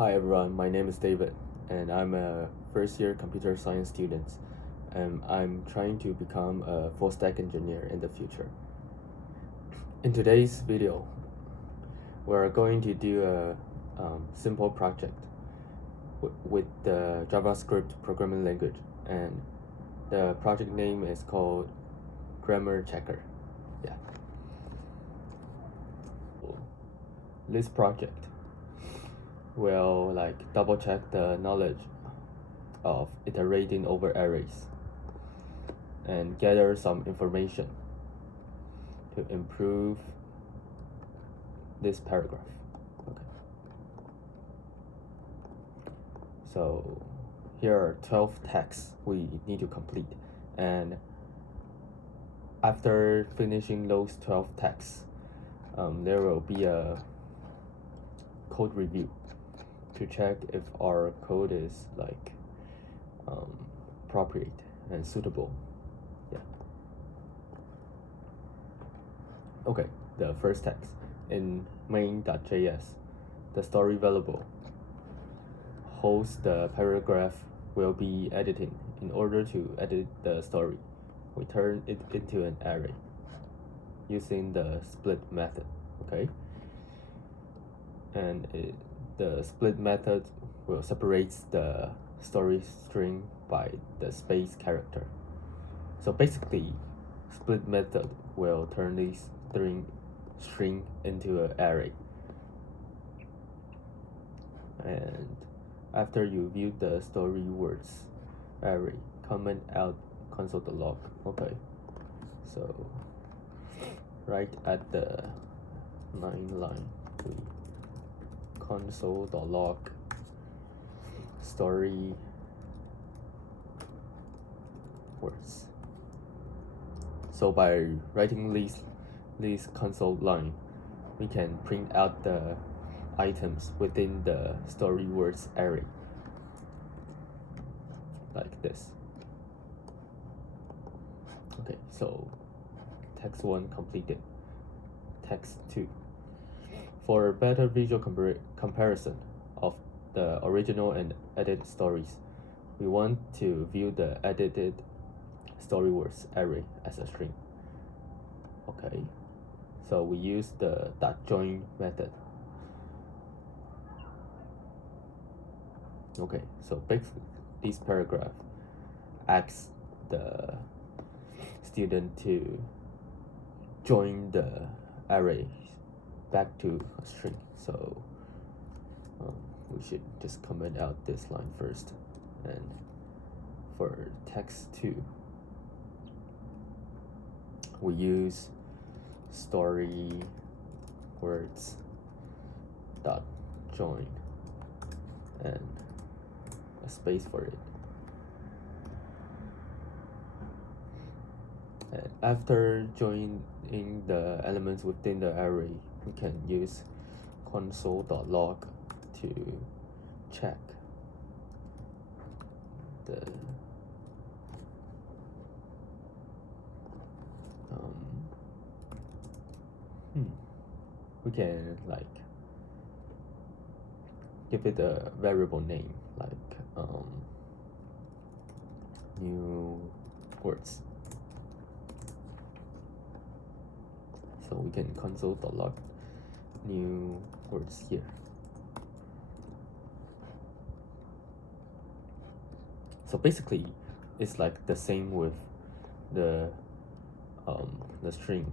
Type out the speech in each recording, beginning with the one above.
Hi everyone, my name is David, and I'm a first-year computer science student, and I'm trying to become a full-stack engineer in the future. In today's video, we're going to do a simple project with the JavaScript programming language, and the project name is called Grammar Checker. Yeah. This project will double check the knowledge of iterating over arrays and gather some information to improve this paragraph. Okay. So here are 12 tasks we need to complete, and after finishing those 12 tasks, there will be a code review to check if our code is appropriate and suitable. Yeah. Okay, the first text in main.js, the story variable holds the paragraph we'll be editing. In order to edit the story, we turn it into an array using the split method. Okay, and the split method will separate the story string by the space character. So basically, split method will turn this string into an array. And after you view the story words array, comment out console.log. Okay, so right at the 9th line, we console.log story words. So by writing this console line, we can print out the items within the story words array like this. Okay, so text 1 completed. Text 2. For better visual comparison of the original and edited stories, we want to view the edited story words array as a string. Okay, so we use the .join method. Okay, so basically this paragraph asks the student to join the array back to a string. So we should just comment out this line first. And for text 2, we use story words dot join and a space for it. And after joining the elements within the array, we can use console.log to check the we can give it a variable name new words. So we can console.log new words here. So basically, it's the same with the string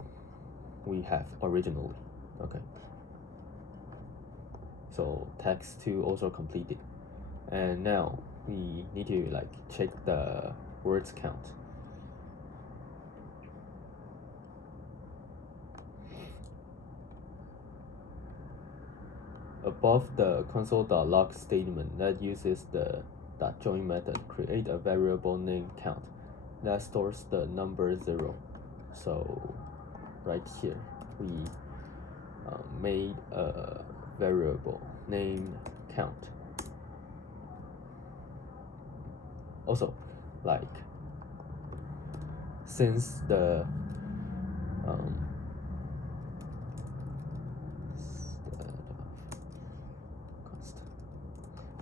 we have originally. Okay. So text 2 also completed, and now we need to check the words count. Above the console.log statement that uses the .join method, create a variable named count that stores the number 0. So right here we made a variable named count. Also, since the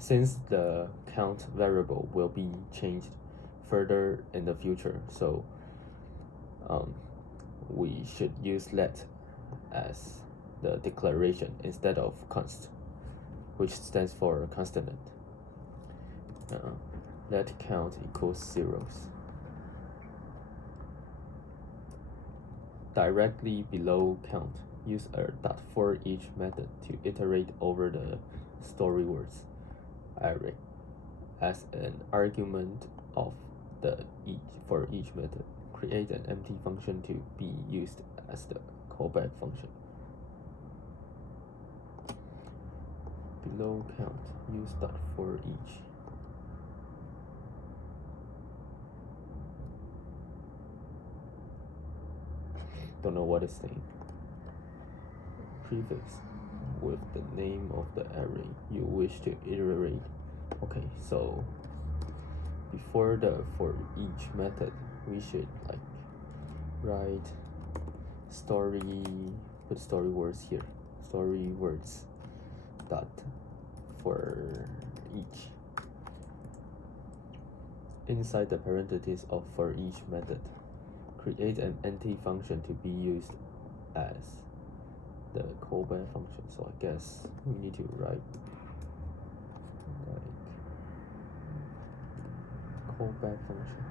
since the count variable will be changed further in the future, so we should use let as the declaration instead of const, which stands for constant. Let count equals zeros. Directly below count, use a .for each method to iterate over the story words array as an argument of the for each method. Create an empty function to be used as the callback function. Below count, use .for each. Don't know what it's saying. Prefix with the name of the array you wish to iterate. Okay, so before the for each method, we should like write story, put story words here, story words dot for each. Inside the parentheses of for each method, create an empty function to be used as the callback function. So I guess we need to write like callback function.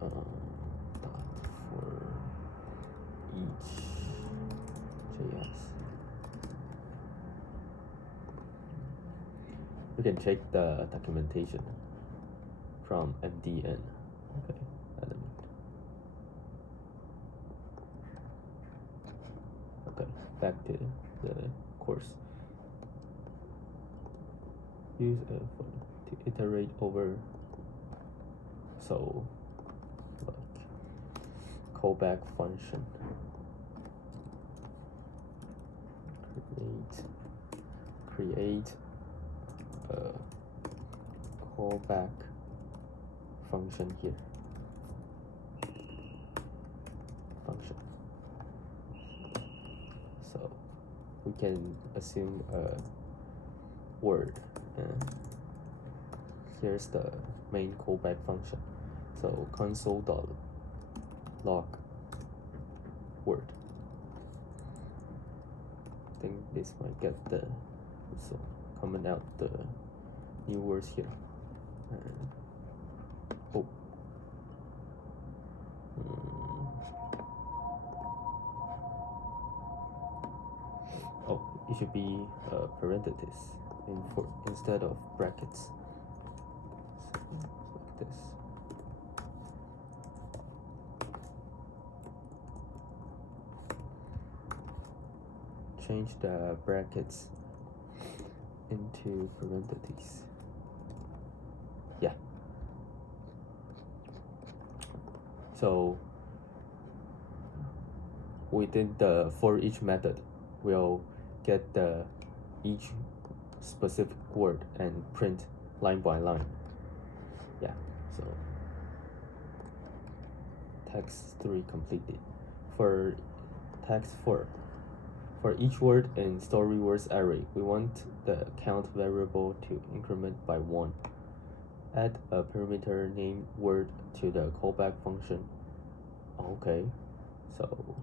Dot for each JS. We can check the documentation from MDN. Okay, element. Okay, back to the course. Use a function to iterate over, so like callback function. Create a callback function here. Function. So we can assume a word. Here's the main callback function. So console.log word. I think this might get the result coming out the new words here. And it should be parentheses instead of brackets. So, like this. Change the brackets into parentheses. Yeah. So within the for each method, we'll get the each specific word and print line by line. Yeah, so text 3 completed. For text 4, for each word in story words array, we want the count variable to increment by 1. Add a parameter named word to the callback function. Okay, so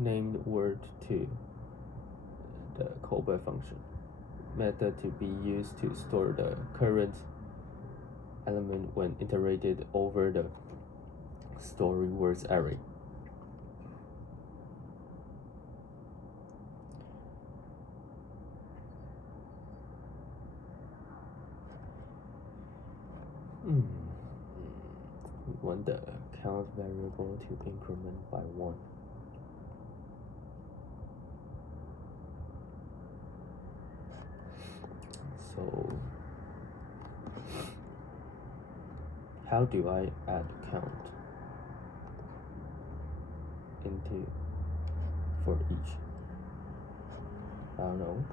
named word to the callback function method to be used to store the current element when iterated over the story words array. We want the count variable to increment by 1. So how do I add count into for each? I don't know.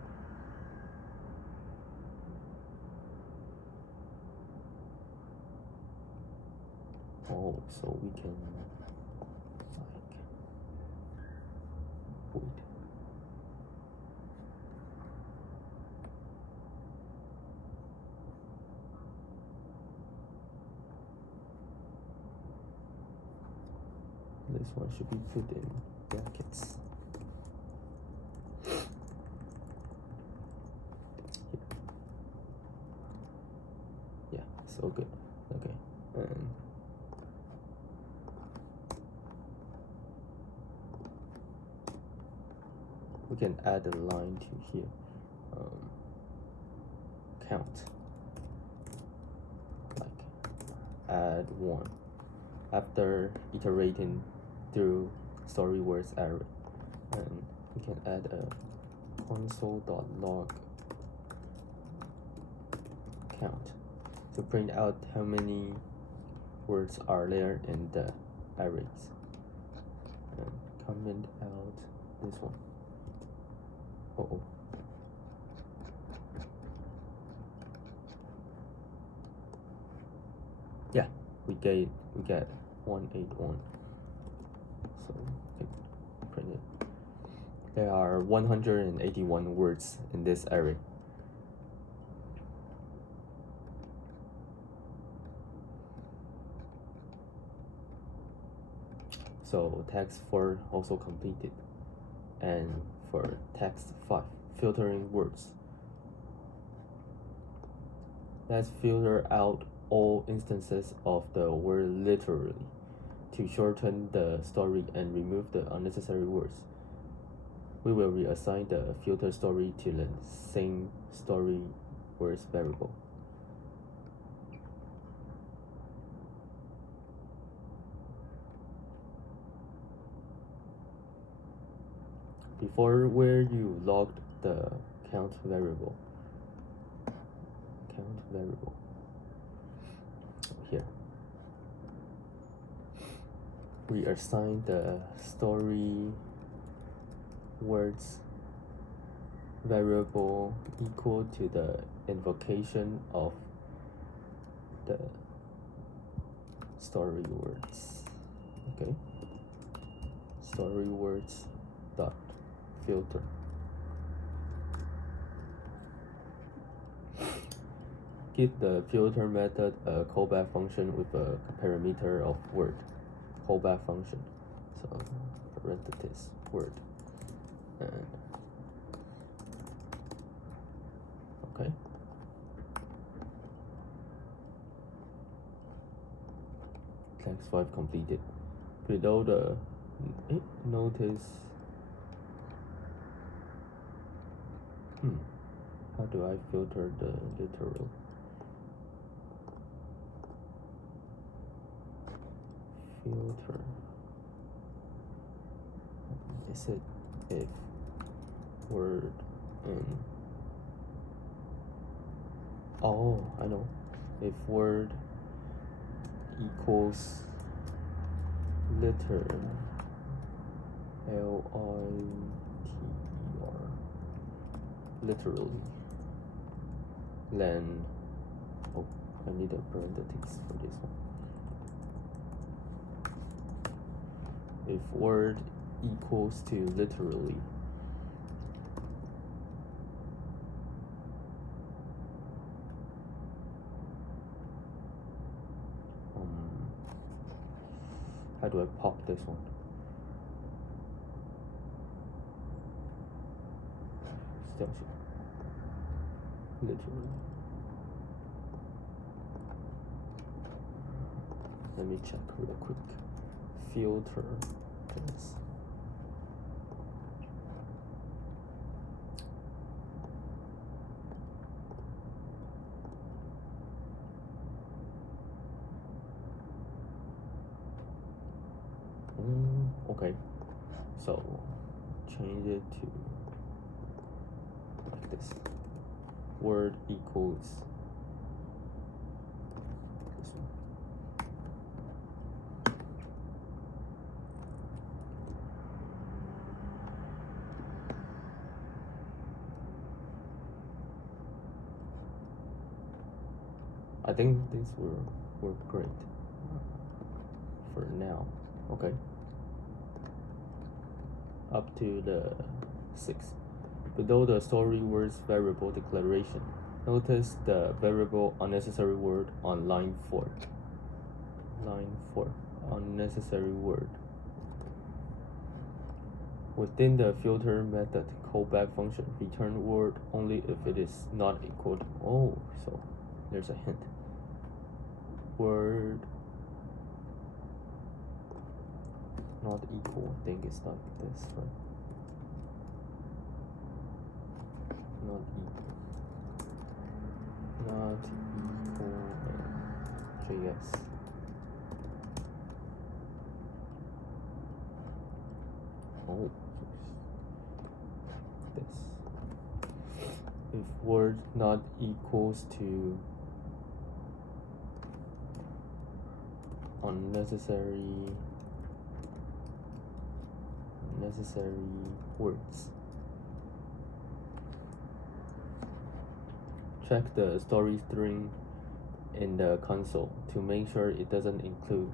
Oh, so we can like one should be put in brackets. Yeah, so good. Okay, and we can add a line to here. Count, like add 1 after iterating through story words array, and we can add a console.log count to print out how many words are there in the arrays, and comment out this one. Yeah, we get 181. So we can print it. There are 181 words in this array. So text 4 also completed. And for text 5, filtering words. Let's filter out all instances of the word literally to shorten the story and remove the unnecessary words. We will reassign the filter story to the same story words variable. Before where you logged the count variable. Here. We assign the story words variable equal to the invocation of the story words. Okay. Story words dot filter. Give the filter method a callback function with a parameter of word. Callback function. So parenthesis word. And okay. Text 5 completed. Below the notice. How do I filter the literal? Filter. Is it if word in? Oh, I know. If word equals liter, LITER, literally, then I need a parenthesis for this one. If word equals to literally, how do I pop this one? Still literally. Let me check real quick. Filter this. Okay, so change it to like this. Word equals this one. I think this will work great for now. Okay. Up to the 6. Below the story words variable declaration, notice the variable unnecessary word on line 4. Line 4, unnecessary word. Within the filter method callback function, return word only if it is not equal to. Oh, so there's a hint. Word not equal. I think it's like this, right? Not equal. Not equal JS. Oh, this. If word not equals to unnecessary words, check the story string in the console to make sure it doesn't include.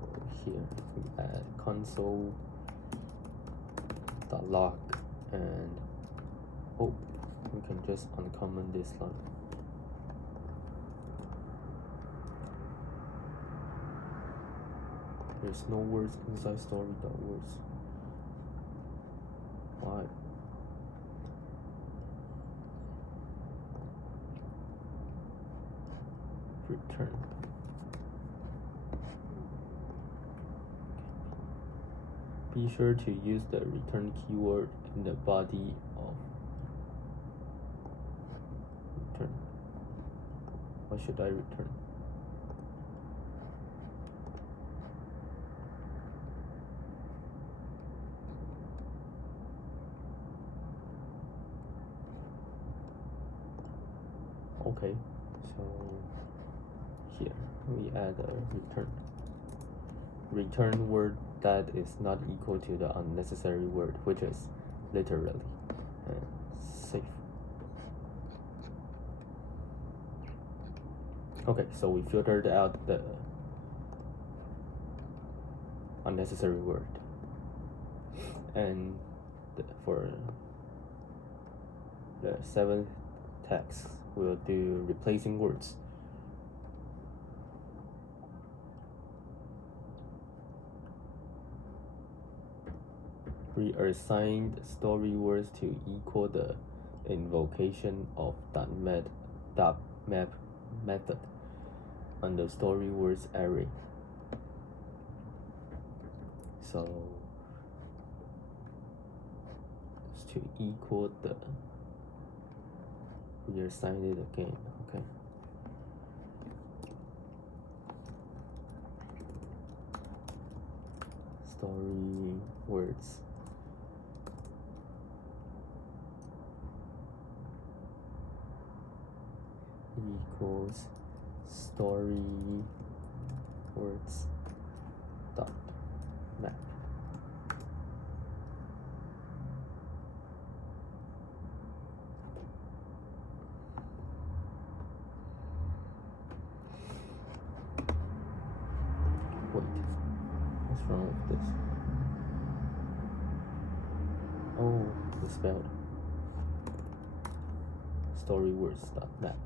So here we add console.log and we can just uncomment this line. There's no words inside story.words. Why? Return. Be sure to use the return keyword in the body of return. What should I return? Okay, so here we add a return word that is not equal to the unnecessary word, which is literally, and save. Okay, so we filtered out the unnecessary word, and for the 7th text, we'll do replacing words. Reassigned story words to equal the invocation of .map method on the story words array. So it's to equal the, reassign it again. Okay. Story words. Equals story words dot map. Wait, what's wrong with this? Oh, misspelled. Story words dot map.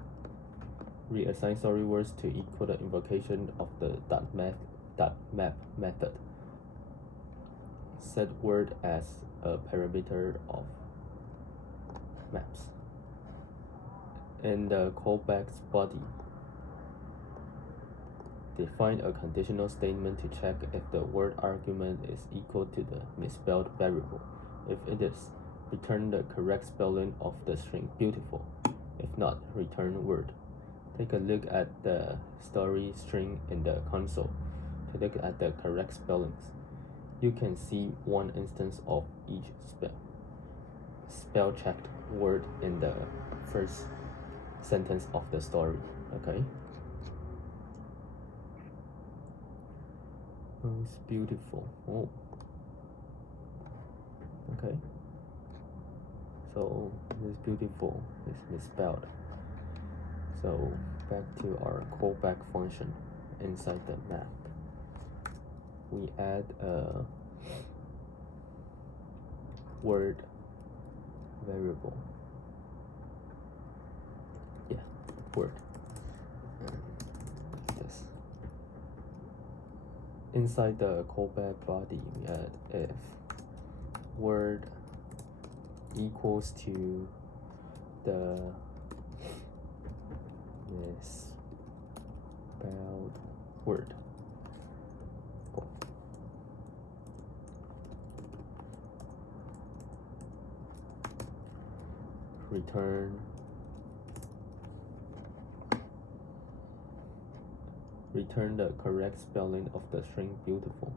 Reassign story words to equal the invocation of the .map method. Set word as a parameter of maps. In the callback's body, define a conditional statement to check if the word argument is equal to the misspelled variable. If it is, return the correct spelling of the string beautiful. If not, return word. Take a look at the story string in the console to look at the correct spellings. You can see one instance of each spell checked word in the first sentence of the story. Okay. It's beautiful. Oh. Okay. So this beautiful is misspelled. So back to our callback function inside the map. We add a word variable. Yeah, word. This. Inside the callback body, we add if word equals to the misspelled word. Return the correct spelling of the string beautiful.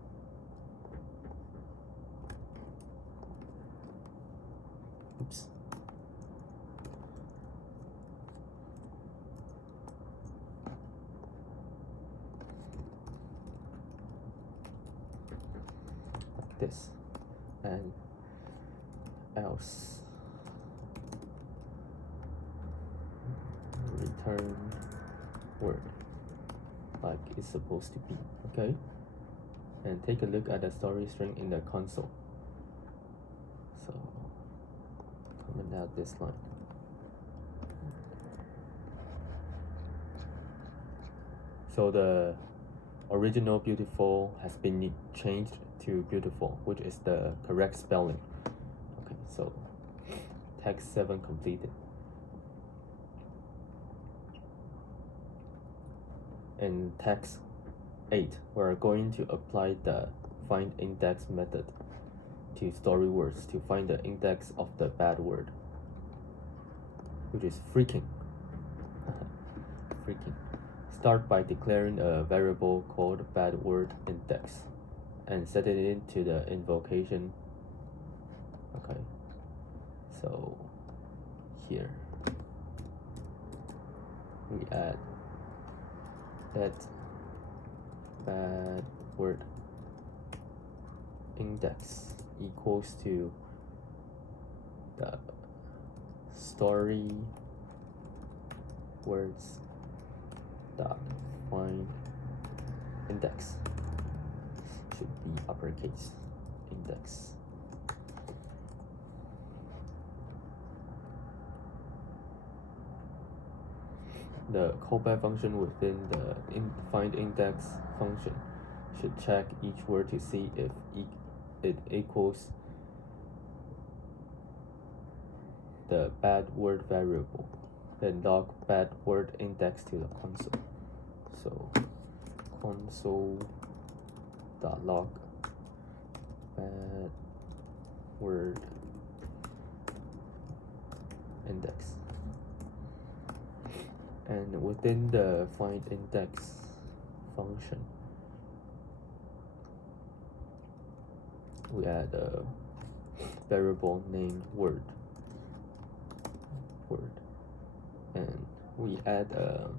Oops. Like this. And else return word like it's supposed to be. Okay, and take a look at the story string in the console. So comment out this line. So the original beautiful has been changed to beautiful, which is the correct spelling. Okay, so text 7 completed. In text 8, we're going to apply the find index method to story words to find the index of the bad word, which is freaking. Freaking. Start by declaring a variable called bad word index and set it into the invocation. Okay, so here we add that bad word index equals to the story words dot find index, should be uppercase index. The callback function within the find index function should check each word to see if it equals the bad word variable, then log bad word index to the console. So console.log bad word index. And within the find index function, we add a variable named word, and we add a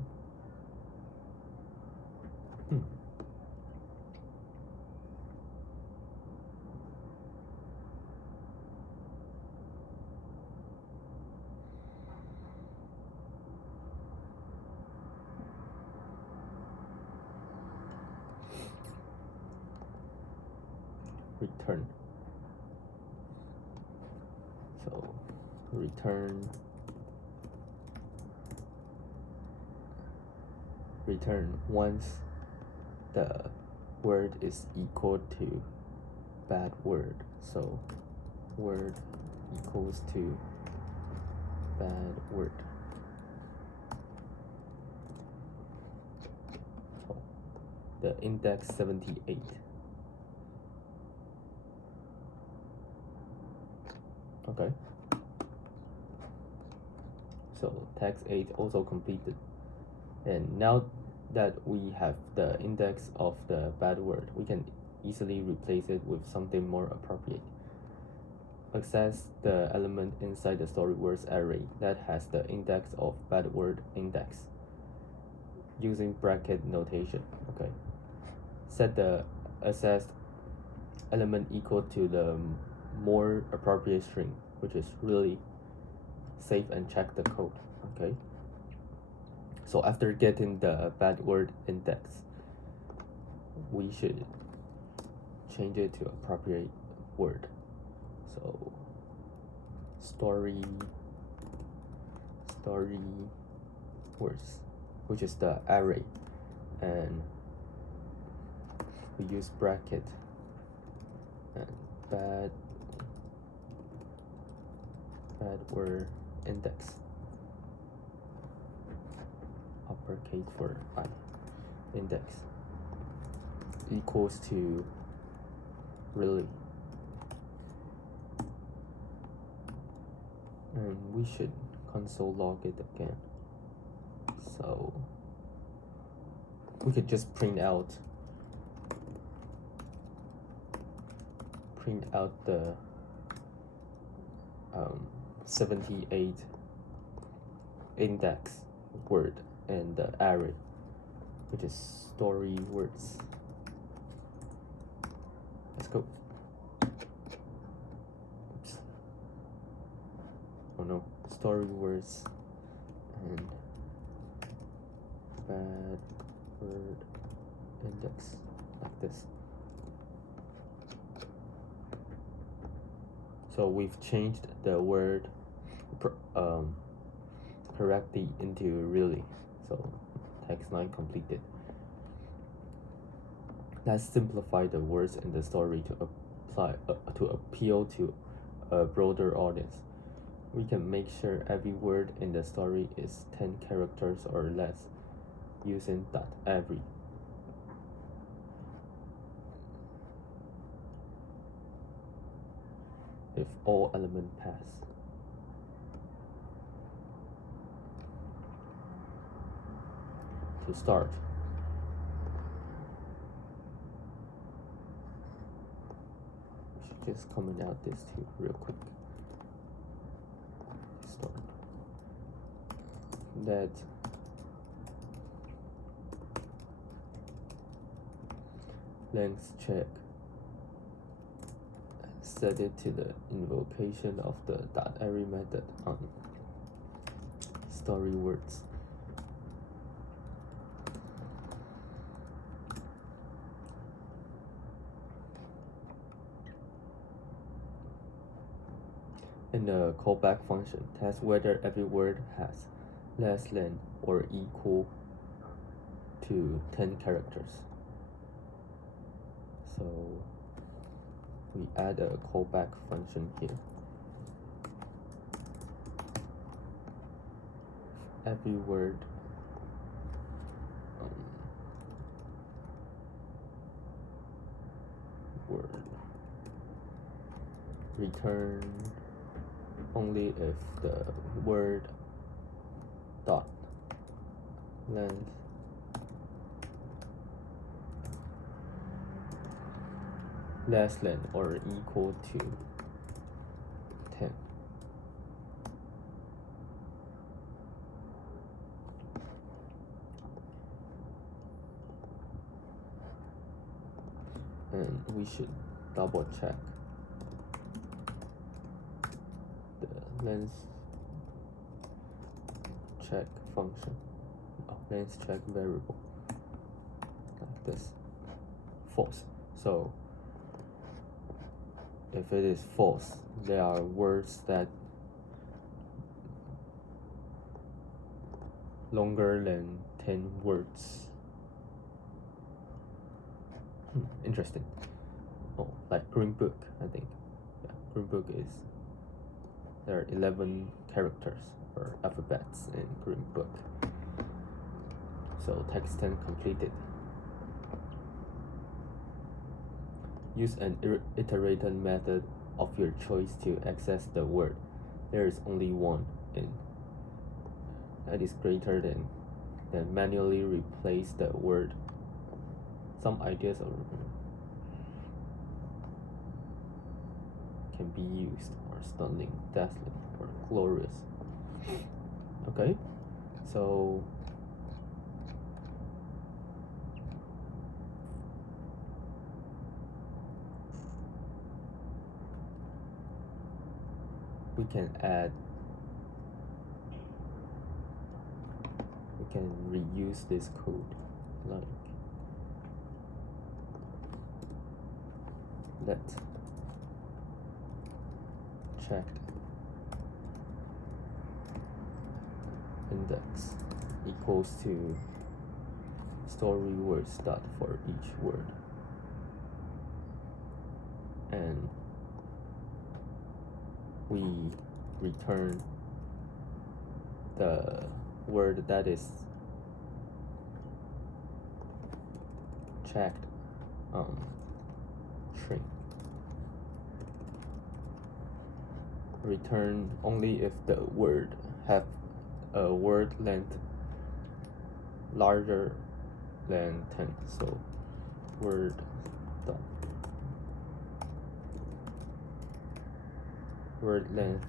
return. So return once the word is equal to bad word. So word equals to bad word. So the index 78. Okay, so text 8 also completed, and now that we have the index of the bad word, we can easily replace it with something more appropriate. Access the element inside the story words array that has the index of bad word index using bracket notation. Okay, set the accessed element equal to the more appropriate string, which is really save and check the code. Okay, so after getting the bad word index, we should change it to appropriate word. So story words, which is the array, and we use bracket and bad bad word index, uppercase for I, index equals to really, and we should console log it again. So we could just print out the 78 index word and the array, which is story words. Let's go. Oops. Oh no, story words and bad word index, like this. So we've changed the word correctly into really. So text line completed. Let's simplify the words in the story to appeal to a broader audience. We can make sure every word in the story is 10 characters or less using .every. If all elements pass. To start, we should just comment out this too real quick. Start. That length check, set it to the invocation of the .array method on story words. In the callback function, test whether every word has less than or equal to 10 characters. So we add a callback function here. Every word return only if the word dot length less than or equal to 10. And we should double check the length check function, length check variable, like this, false. So if it is false, there are words that longer than 10 words. Interesting. Oh, like green book, I think. Yeah, green book is, there are 11 characters or alphabets in green book. So text 10 completed. Use an iterated method of your choice to access the word. There is only one in that is greater than manually replace the word. Some ideas can be used, or stunning, dazzling, or glorious. Okay, so we can reuse this code, like let check index equals to story words dot for each word, and we return the word that is checked string. Return only if the word have a word length larger than 10. So word dot word length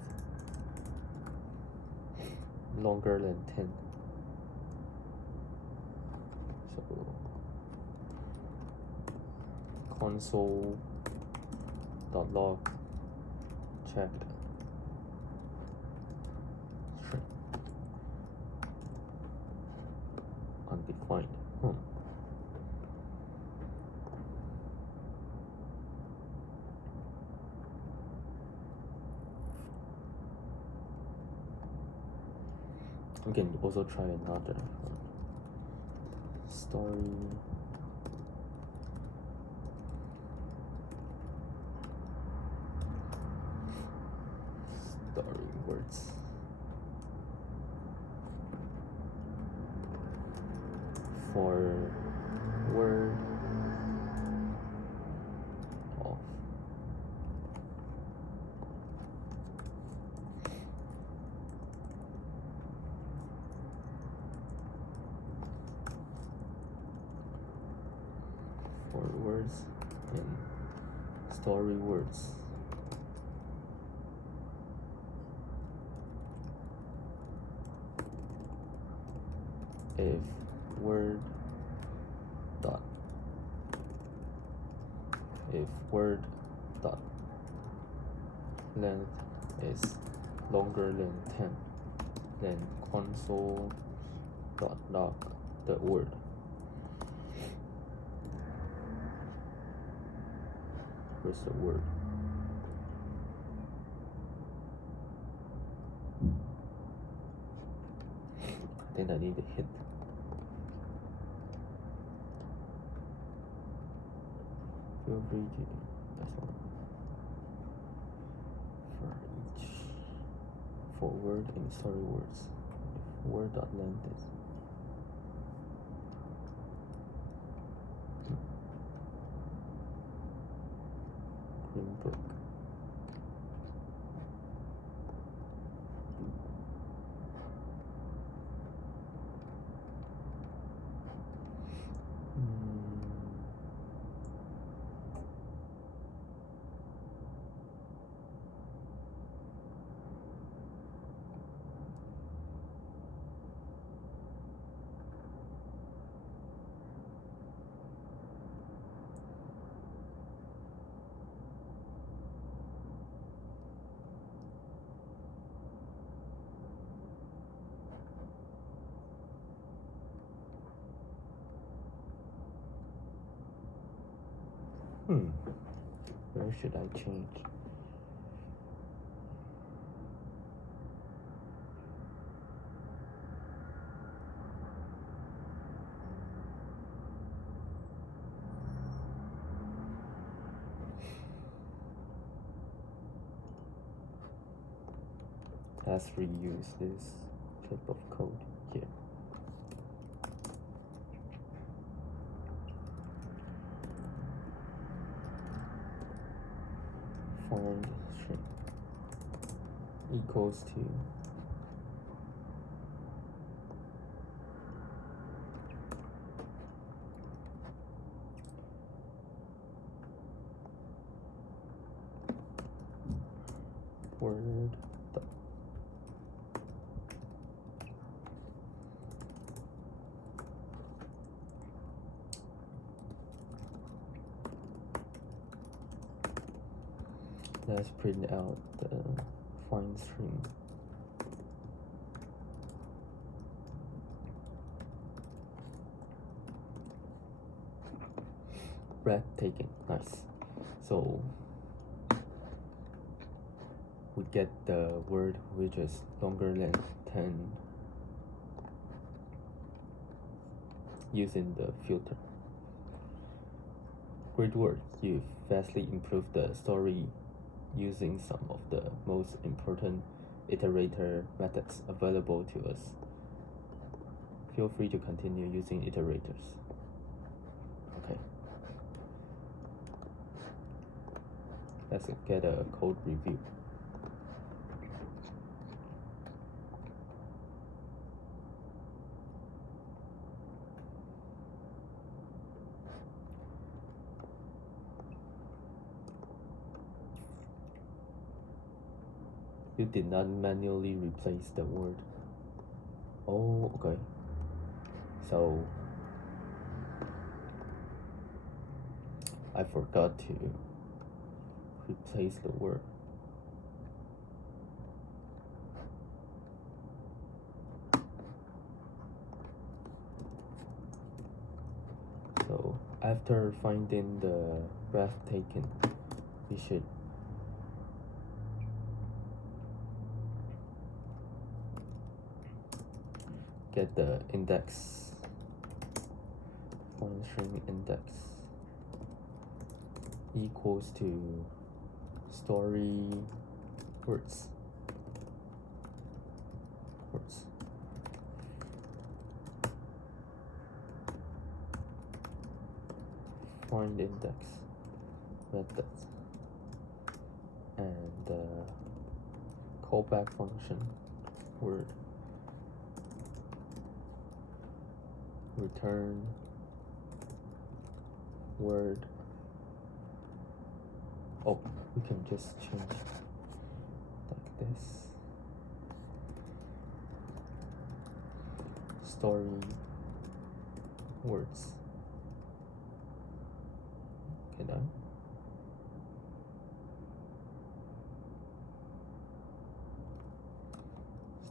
longer than 10. So console.log checked string undefined. We can also try another story words. For word of for words and story words. If word dot length is longer than 10, then console.log the word. Where's the word? I think I need a hint. Feel free to that's one. For word and story words. If word.length is green book. Where should I change? Let's reuse this type of code here. Find string equals to word dot let's print out the find string. Breathtaking, nice. So we get the word which is longer than 10 using the filter. Great work, you vastly improved the story using some of the most important iterator methods available to us. Feel free to continue using iterators. Okay. Let's get a code review. You did not manually replace the word. Oh, okay. So I forgot to replace the word. So after finding the breathtaking, we should get the index, foreign string index equals to story words. Find index methods and callback function word return word. Oh, we can just change like this. Story words. Okay, done.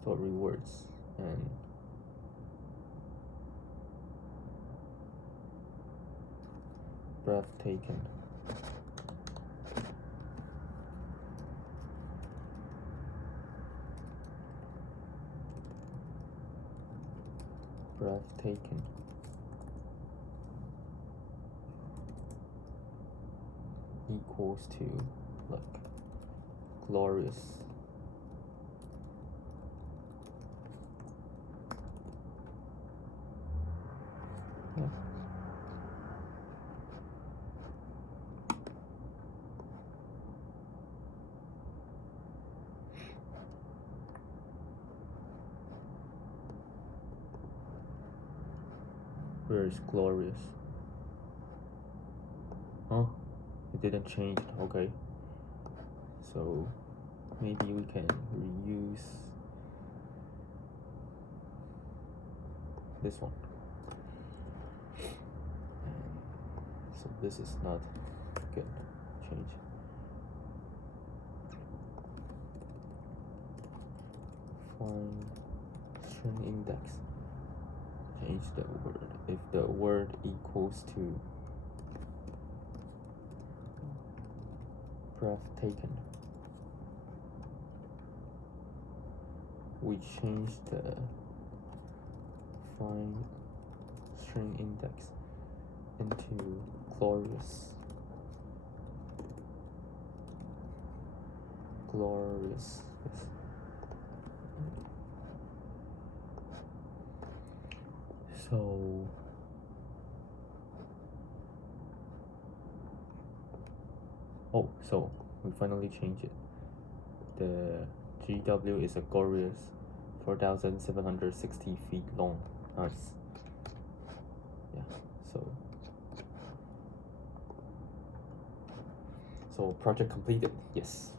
Story words and breathtaking. Breathtaking equals to like glorious. Yeah. Where is glorious? Huh? It didn't change. Okay. So maybe we can reuse this one. So this is not good. Change. Find string index. Change the word. If the word equals to breathtaking, we change the find string index into glorious. Glorious. Yes. So so we finally changed it. The GW is a glorious 4,760 feet long. Nice. Yeah. So project completed. Yes.